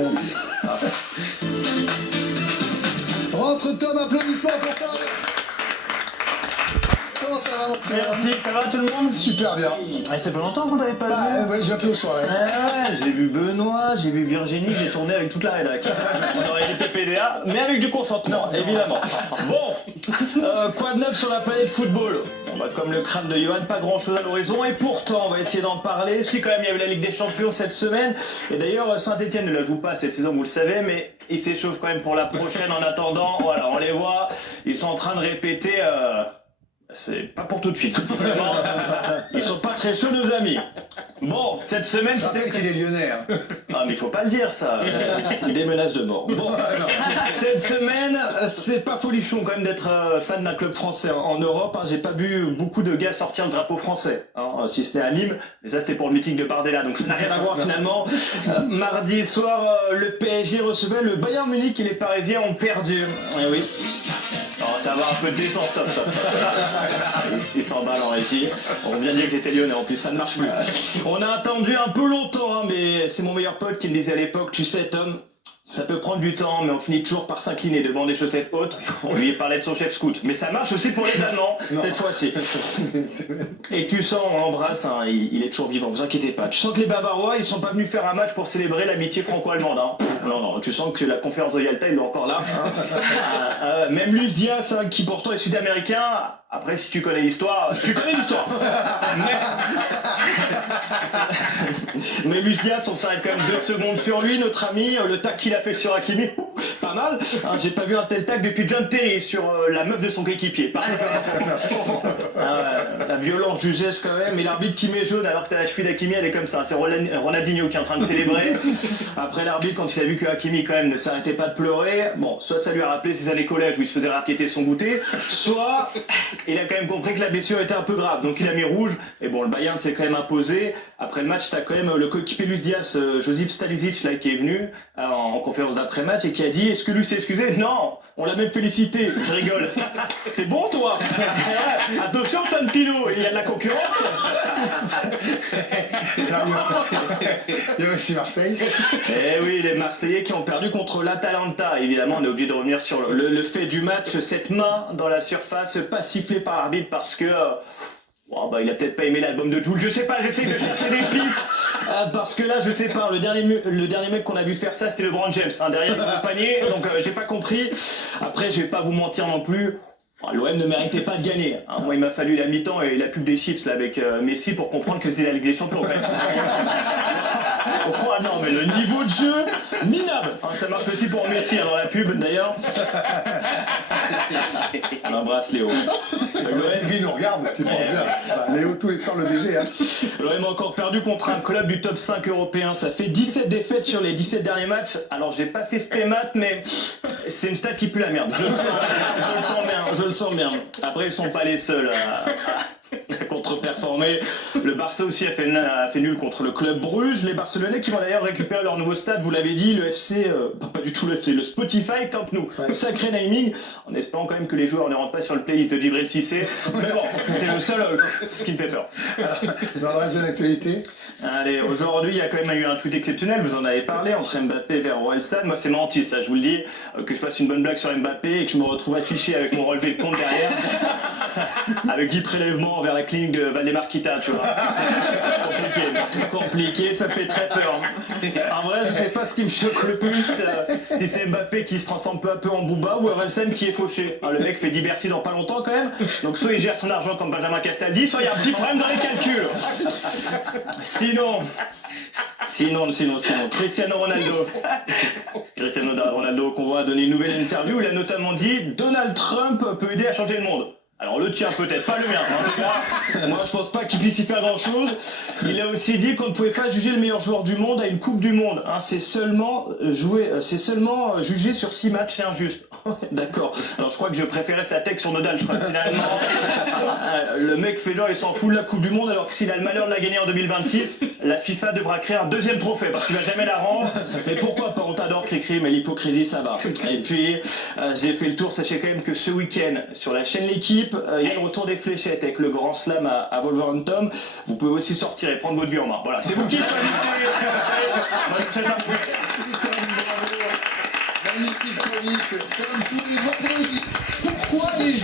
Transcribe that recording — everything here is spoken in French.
Mon Dieu. Rentre Tom, applaudissements pour Tom. Comment ça va mon petit Merci, ça va tout le monde? Super bien. Ça fait longtemps qu'on t'avait pas vu. Ouais, je viens plus aux soirées. Ouais, j'ai vu Benoît, j'ai vu Virginie, j'ai tourné avec toute la rédac. On aurait dit PPDA, mais avec du consentement, évidemment. Bon, quoi de neuf sur la planète football? Comme le crâne de Johan, pas grand chose à l'horizon, et pourtant on va essayer d'en parler. Si quand même il y avait la Ligue des Champions cette semaine, et d'ailleurs Saint-Etienne ne la joue pas cette saison, vous le savez, mais ils s'échauffent quand même pour la prochaine en attendant. Voilà, on les voit, ils sont en train de répéter... C'est pas pour tout de suite. Ils sont pas très chauds nos amis. Bon, cette semaine Je rappelle qu'il est lyonnais. Hein. Ah mais il faut pas le dire ça. Des menaces de mort. Bon, cette semaine, c'est pas folichon quand même d'être fan d'un club français en Europe. Hein. J'ai pas vu beaucoup de gars sortir le drapeau français, hein, si ce n'est à Nîmes. Mais ça c'était pour le meeting de Bardella, donc ça n'a rien à voir finalement. Mardi soir, le PSG recevait le Bayern Munich et les Parisiens ont perdu. Eh oui. Oh, ça va un peu de l'essence, stop. Il s'emballe en régie. On vient de dire que j'étais lyonnais, en plus ça ne marche plus. On a attendu un peu longtemps, hein, mais c'est mon meilleur pote qui me disait à l'époque, tu sais Tom, ça peut prendre du temps, mais on finit toujours par s'incliner devant des chaussettes hautes. On lui parlait de son chef scout. Mais ça marche aussi pour les Allemands, cette fois-ci. Et tu sens, on l'embrasse, hein, il est toujours vivant, vous inquiétez pas. Tu sens que les Bavarois, ils sont pas venus faire un match pour célébrer l'amitié franco-allemande. Hein. Non, tu sens que la conférence de Yalta, ils l'ont encore là. Hein. Même Luis Diaz, hein, qui pourtant est sud-américain, après si tu connais l'histoire, Mais Luis Diaz, on s'arrête quand même 2 secondes sur lui, notre ami, le tac qu'il a fait sur Hakimi, pas mal. Hein, j'ai pas vu un tel tac depuis John Terry sur la meuf de son coéquipier. La violence du geste quand même, et l'arbitre qui met jaune alors que t'as la cheville d'Hakimi, elle est comme ça. C'est Ronaldinho qui est en train de célébrer. Après l'arbitre, quand il a vu que Hakimi quand même ne s'arrêtait pas de pleurer, bon, soit ça lui a rappelé ses années collège où il se faisait racketter son goûter, soit il a quand même compris que la blessure était un peu grave, donc il a mis rouge. Et bon, le Bayern s'est quand même imposé. Après le match, t'as quand même le coéquipier Luis Diaz, Josip Stanisic, là, qui est venu en conférence d'après-match et qui a dit: est-ce que lui s'est excusé? Non, on l'a même félicité. Je rigole. T'es bon, toi? Attention, Tom Pino, il y a de la concurrence. Il y a aussi Marseille. Eh oui, les Marseillais qui ont perdu contre l'Atalanta. Évidemment, on est obligé de revenir sur le fait du match, cette main dans la surface, pas sifflée par l'arbitre parce que... il a peut-être pas aimé l'album de Jul, je sais pas, j'essaie de chercher des pistes, parce que là, je sais pas, le dernier mec qu'on a vu faire ça, c'était LeBron James, hein, derrière le panier, donc j'ai pas compris. Après, je vais pas vous mentir non plus, l'OM ne méritait pas de gagner. Hein. Moi, il m'a fallu la mi-temps et la pub des chips là, avec Messi pour comprendre que c'était la Ligue des Champions quand même. Non, mais le niveau de jeu, minable. Hein, ça marche aussi pour Messi dans la pub d'ailleurs. On embrasse Léo. Lui nous regarde, tu penses bien. Léo tous les soirs le DG. Hein. L'OM a encore perdu contre un club du top 5 européen. Ça fait 17 défaites sur les 17 derniers matchs. Alors j'ai pas fait spémat, mais c'est une stat qui pue la merde. Je le sens bien. Après ils sont pas les seuls à contre-performer. Le Barça aussi a fait nul contre le club Bruges. Les Barcelonais qui vont d'ailleurs récupérer leur nouveau stade, vous l'avez dit, le FC, pas du tout le FC, le Spotify Camp Nou. Ouais. Sacré naming, en espérant quand même que les joueurs ne rentrent pas sur le playlist de Djibril Cissé. Mais bon, c'est le seul ce qui me fait peur. Dans le reste de l'actualité. Allez, aujourd'hui, il y a quand même eu un tweet exceptionnel, vous en avez parlé, entre Mbappé vers Orelsan. Moi, c'est menti, ça, je vous le dis, que je fasse une bonne blague sur Mbappé et que je me retrouve affiché avec mon relevé de compte derrière, avec 10 prélèvements vers la clinique de Valdemar-Kita, tu vois. Compliqué, ça fait très peur. En vrai, je sais pas ce qui me choque le plus, si c'est Mbappé qui se transforme peu à peu en Booba ou Orelsan qui est fauché. Le mec fait 10 Bercy dans pas longtemps quand même, donc soit il gère son argent comme Benjamin Castaldi, soit il y a un petit problème dans les calculs. Sinon, Cristiano Ronaldo qu'on voit donner une nouvelle interview où il a notamment dit « Donald Trump peut aider à changer le monde ». Alors le tien peut-être, pas le mien. En tout cas, moi je pense pas qu'il puisse y faire grand-chose. Il a aussi dit qu'on ne pouvait pas juger le meilleur joueur du monde à une Coupe du Monde. Hein, c'est seulement jugé sur 6 matchs, c'est injuste. D'accord. Alors je crois que je préférais sa tech sur Nodal, je crois finalement. Le mec fait genre il s'en fout de la Coupe du Monde alors que s'il a le malheur de la gagner en 2026, la FIFA devra créer un deuxième trophée parce qu'il va jamais la rendre. Mais pourquoi pas, on t'adore Cricri, mais l'hypocrisie ça va. Et puis j'ai fait le tour, sachez quand même que ce week-end sur la chaîne L'équipe, il y a le retour des fléchettes avec le grand slam à Wolverhampton. Vous pouvez aussi sortir et prendre votre vie en main. Voilà, c'est vous qui choisissez. magnifique chronique, comme tous les vendredis. Pourquoi les